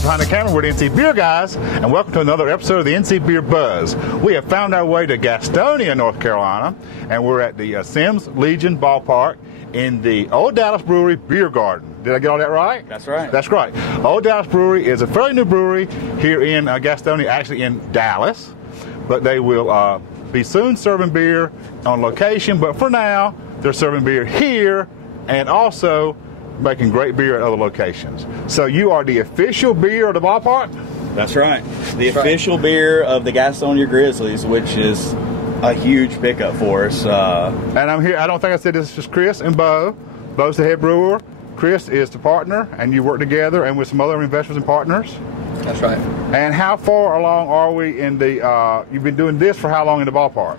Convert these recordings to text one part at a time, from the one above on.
Mike behind the camera with NC Beer Guys, and welcome to another episode of the NC Beer Buzz. We have found our way to Gastonia, North Carolina, and we're at the Sims Legion Ballpark in the Ole Dallas Brewery Beer Garden. Did I get all that right? That's right. That's right. Ole Dallas Brewery is a fairly new brewery here in Gastonia, actually in Dallas, but they will be soon serving beer on location, but for now, they're serving beer here and also making great beer at other locations. So you are the official beer of the ballpark? That's right. The official beer of the Gastonia Grizzlies, which is a huge pickup for us. And I'm here, I don't think I said this is Chris and Beau. Beau's the head brewer. Chris is the partner, and you work together and with some other investors and partners. That's right. And how far along are we in the, you've been doing this for how long in the ballpark?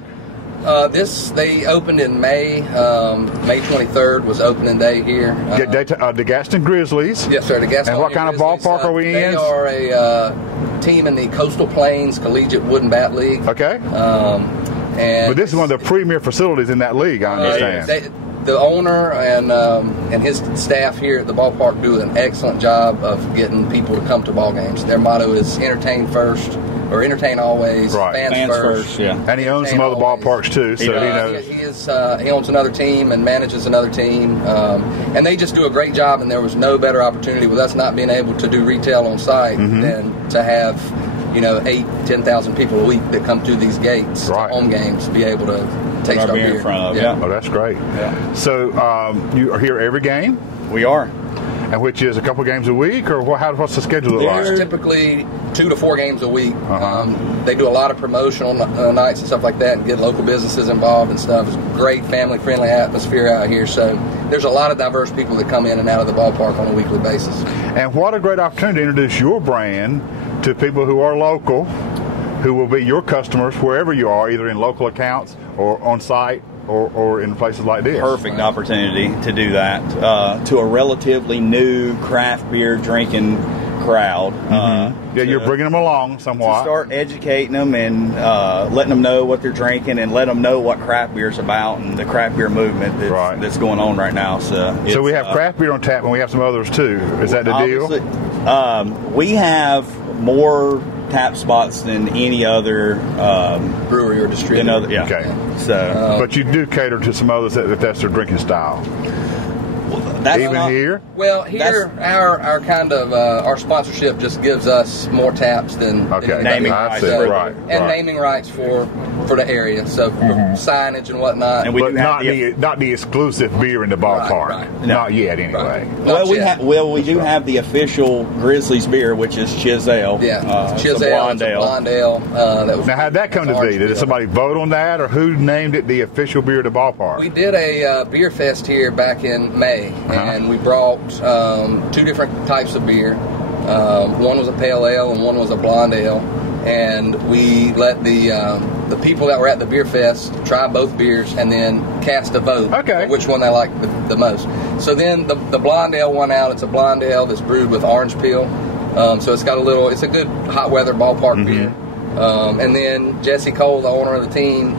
They opened in May. May 23rd was opening day here. The Gastonia Grizzlies. Yes, sir. The Gastonia And what kind Grizzlies, of ballpark are we in? They are a team in the Coastal Plains Collegiate Wooden Bat League. Okay. But this is one of the premier facilities in that league, I understand. The owner and his staff here at the ballpark do an excellent job of getting people to come to ball games. Their motto is entertain first, or entertain always, fans first. Yeah. And he owns some other ballparks too, so he knows. He owns another team and manages another team, and they just do a great job. And there was no better opportunity with us not being able to do retail on site than to have 8,000-10,000 people a week that come through these gates to home games be able to taste our beer in front of. Yeah. Oh, that's great. Yeah. So you are here every game? We are. And which is a couple games a week, or what's the schedule look like? There's typically 2 to 4 games a week. They do a lot of promotional nights and stuff like that, and get local businesses involved and stuff. It's a great family-friendly atmosphere out here. So there's a lot of diverse people that come in and out of the ballpark on a weekly basis. And what a great opportunity to introduce your brand to people who are local, who will be your customers wherever you are, either in local accounts or on site or in places like this. Perfect opportunity to do that to a relatively new craft beer drinking crowd. You're bringing them along somewhat. To start educating them and letting them know what they're drinking and let them know what craft beer is about and the craft beer movement that's going on right now. So we have craft beer on tap and we have some others too. Is that the deal? We have more tap spots than any other brewery or distributor. Okay. So, but you do cater to some others that's their drinking style. Here? Well, here our kind of our sponsorship just gives us more taps than naming rights. Naming rights for the area, so for signage and whatnot. And not the exclusive beer in the ballpark. Right. Not yet, anyway. We do have the official Grizzlies beer, which is Chiz Ale. Yeah, Chiz Ale. Blonde Ale. Now, how'd that come to be? Did somebody vote on that, or who named it the official beer of the ballpark? We did a beer fest here back in May, and we brought 2 different types of beer. One was a pale ale and one was a blonde ale, and we let the people that were at the beer fest try both beers and then cast a vote for which one they liked the most. So then the blonde ale won out. It's a blonde ale that's brewed with orange peel, so it's got it's a good hot weather ballpark beer. And then Jesse Cole, the owner of the team,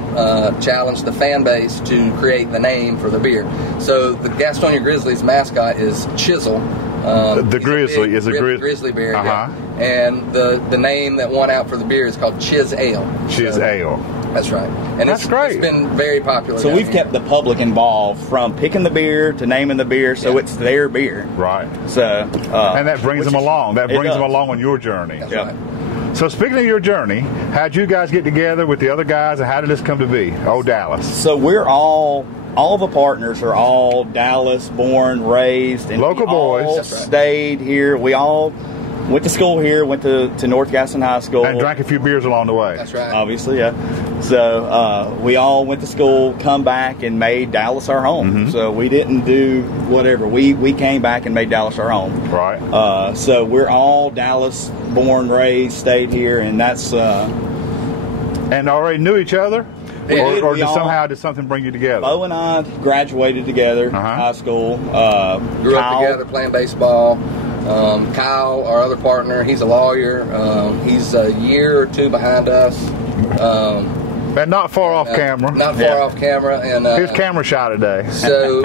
challenged the fan base to create the name for the beer. So the Gastonia Grizzlies mascot is Chisel. The Grizzly is a Grizzly bear. And the name that won out for the beer is called Chiz Ale. Chiz Ale. That's right. And that's great. It's been very popular. So we've kept the public involved from picking the beer to naming the beer, so it's their beer. Right. So and that brings them along. That brings them along on your journey. That's right. So speaking of your journey, how'd you guys get together with the other guys, and how did this come to be? Ole Dallas. So we're all the partners are all Dallas born, raised, and local boys. All stayed here. We all went to school here, went to North Gastonia High School. And drank a few beers along the way. That's right. Obviously, yeah. So we all went to school, come back, and made Dallas our home. So we didn't do whatever. We came back and made Dallas our home. Right. So we're all Dallas born, raised, stayed here, and that's... and already knew each other? Or did something bring you together? Beau and I graduated together, high school. Grew up together playing baseball. Kyle, our other partner, he's a lawyer. He's a year or 2 behind us. And not far off camera. Not far off camera. And here's camera shot today. So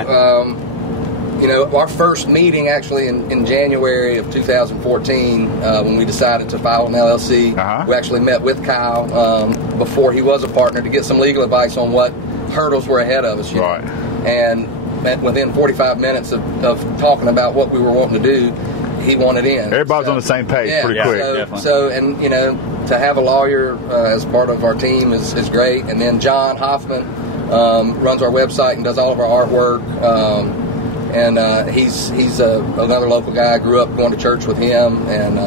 our first meeting actually in January of 2014, when we decided to file an LLC, we actually met with Kyle before he was a partner to get some legal advice on what hurdles were ahead of us. Right. And within 45 minutes of talking about what we were wanting to do, he wanted in. Everybody's on the same page pretty quick. So, and to have a lawyer as part of our team is great. And then John Hoffman runs our website and does all of our artwork. And he's another local guy. I grew up going to church with him, and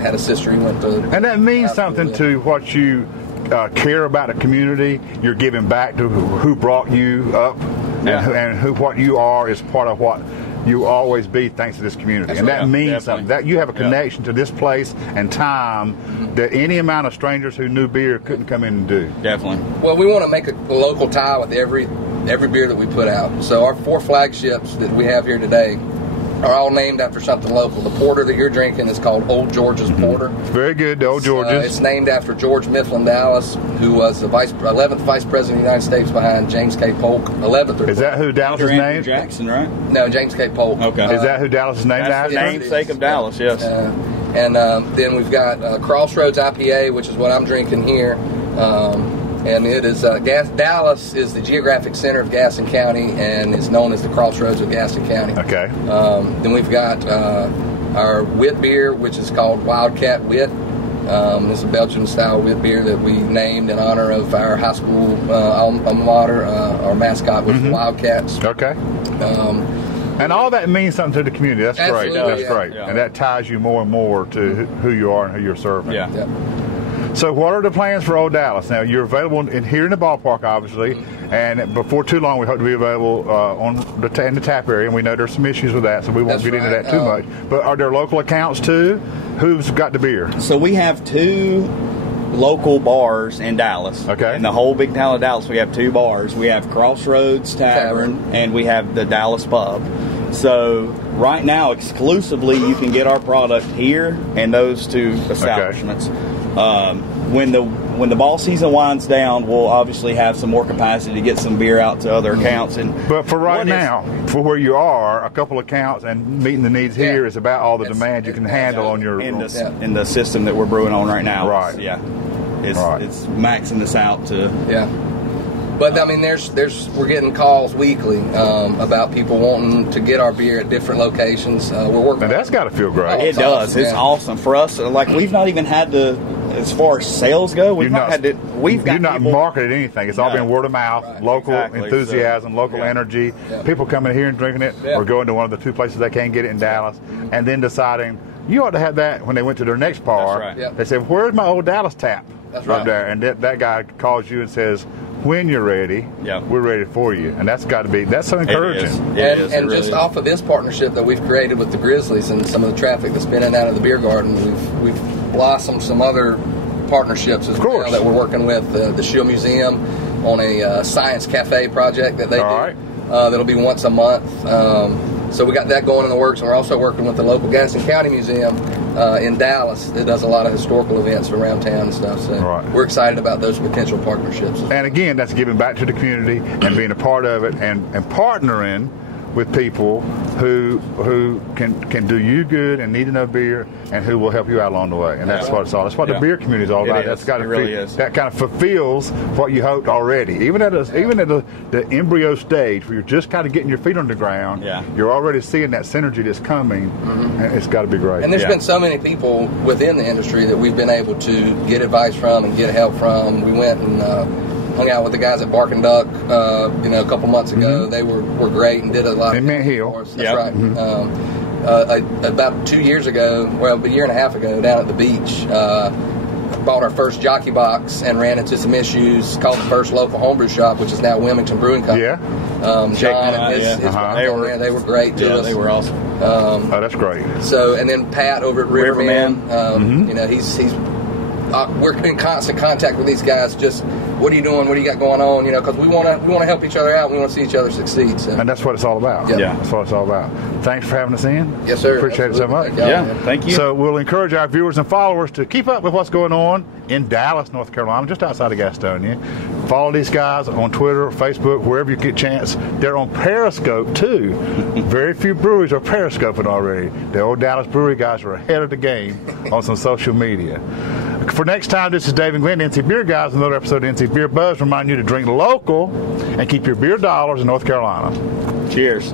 had a sister who went to. And that means something to what you care about the community. You're giving back to who brought you up, and what you are is part of what you always be, thanks to this community. And that means something. That you have a connection to this place and time that any amount of strangers who knew beer couldn't come in and do. Definitely. Well, we want to make a local tie with every beer that we put out. So our 4 flagships that we have here today are all named after something local. The porter that you're drinking is called Old George's Porter. Very good, the Old George's. It's named after George Mifflin Dallas, who was the 11th Vice President of the United States behind James K. Polk. 11th. Is that who Dallas is named? Jackson, right? No, James K. Polk. Okay. Is that who Dallas is named after? That's the namesake of Dallas, yes. And then we've got Crossroads IPA, which is what I'm drinking here. And it is Dallas is the geographic center of Gaston County, and is known as the Crossroads of Gaston County. Okay. Then we've got our wit beer, which is called Wildcat Wit. It's a Belgian-style wit beer that we named in honor of our high school alma mater. Our mascot was Wildcats. Okay. And all that means something to the community. That's great. That's great. Yeah. And that ties you more and more to who you are and who you're serving. Yeah. So what are the plans for Old Dallas? Now, you're available here in the ballpark, obviously, and before too long, we hope to be available in the tap area, and we know there's some issues with that, so we won't get into that too much. But are there local accounts, too? Who's got the beer? So we have 2 local bars in Dallas. Okay. In the whole big town of Dallas, we have 2 bars. We have Crossroads Tavern, and we have the Dallas Pub. So right now, exclusively, you can get our product here and those 2 establishments. When the ball season winds down, we'll obviously have some more capacity to get some beer out to other accounts. But for right now, for where you are, a couple of accounts and meeting the needs here is about all the demand you can handle on your in the system that we're brewing on right now. Right. It's maxing this out to But I mean, we're getting calls weekly about people wanting to get our beer at different locations. We're working. And that's got to feel great. It does. It's awesome for us. Like, we've not even had to, as far as sales go, we've not had to. We've got not marketed anything. It's all been word of mouth, local enthusiasm, local energy. People coming here and drinking it, or going to one of the 2 places they can get it in Dallas, and then deciding you ought to have that when they went to their next bar. They said, "Where's my Old Dallas tap?" That's right there, and that guy calls you and says, when you're ready, we're ready for you. And that's got to be, that's so encouraging. It is. And just off of this partnership that we've created with the Grizzlies and some of the traffic that's been in and out of the beer garden, we've blossomed some other partnerships as well that we're working with. The Shield Museum on a science cafe project that they do. That'll be once a month. So we got that going in the works, and we're also working with the local Gaston County Museum in Dallas that does a lot of historical events around town and stuff. So we're excited about those potential partnerships. And again, that's giving back to the community and being a part of it, and partnering with people who can do you good and need enough beer, and who will help you out along the way. And that's what it's all. That's what the beer community is all about. That's got to really is. That kind of fulfills what you hoped already. Even at the embryo stage where you're just kind of getting your feet on the ground, you're already seeing that synergy that's coming, and it's got to be great. And there's been so many people within the industry that we've been able to get advice from and get help from. We went and hung out with the guys at Bark and Duck, a couple months ago. They were great and did a lot. In Mint Hill. That's right. About 2 years ago, a year and a half ago, down at the beach, bought our first jockey box and ran into some issues. Called the first local homebrew shop, which is now Wilmington Brewing Company. John and his they were great to us. They were awesome. Oh, that's great. So, and then Pat over at Riverman. We're in constant contact with these guys. Just, what are you doing? What do you got going on? Because we want to help each other out. We want to see each other succeed. So. And that's what it's all about. That's what it's all about. Thanks for having us in. Yes, sir. Appreciate it so much. Thank you. So we'll encourage our viewers and followers to keep up with what's going on in Dallas, North Carolina, just outside of Gastonia. Follow these guys on Twitter, Facebook, wherever you get a chance. They're on Periscope, too. Very few breweries are Periscoping already. The Ole Dallas Brewery guys are ahead of the game on some social media. For next time, this is Dave and Glenn, NC Beer Guys, another episode of NC Beer Buzz. Remind you to drink local and keep your beer dollars in North Carolina. Cheers.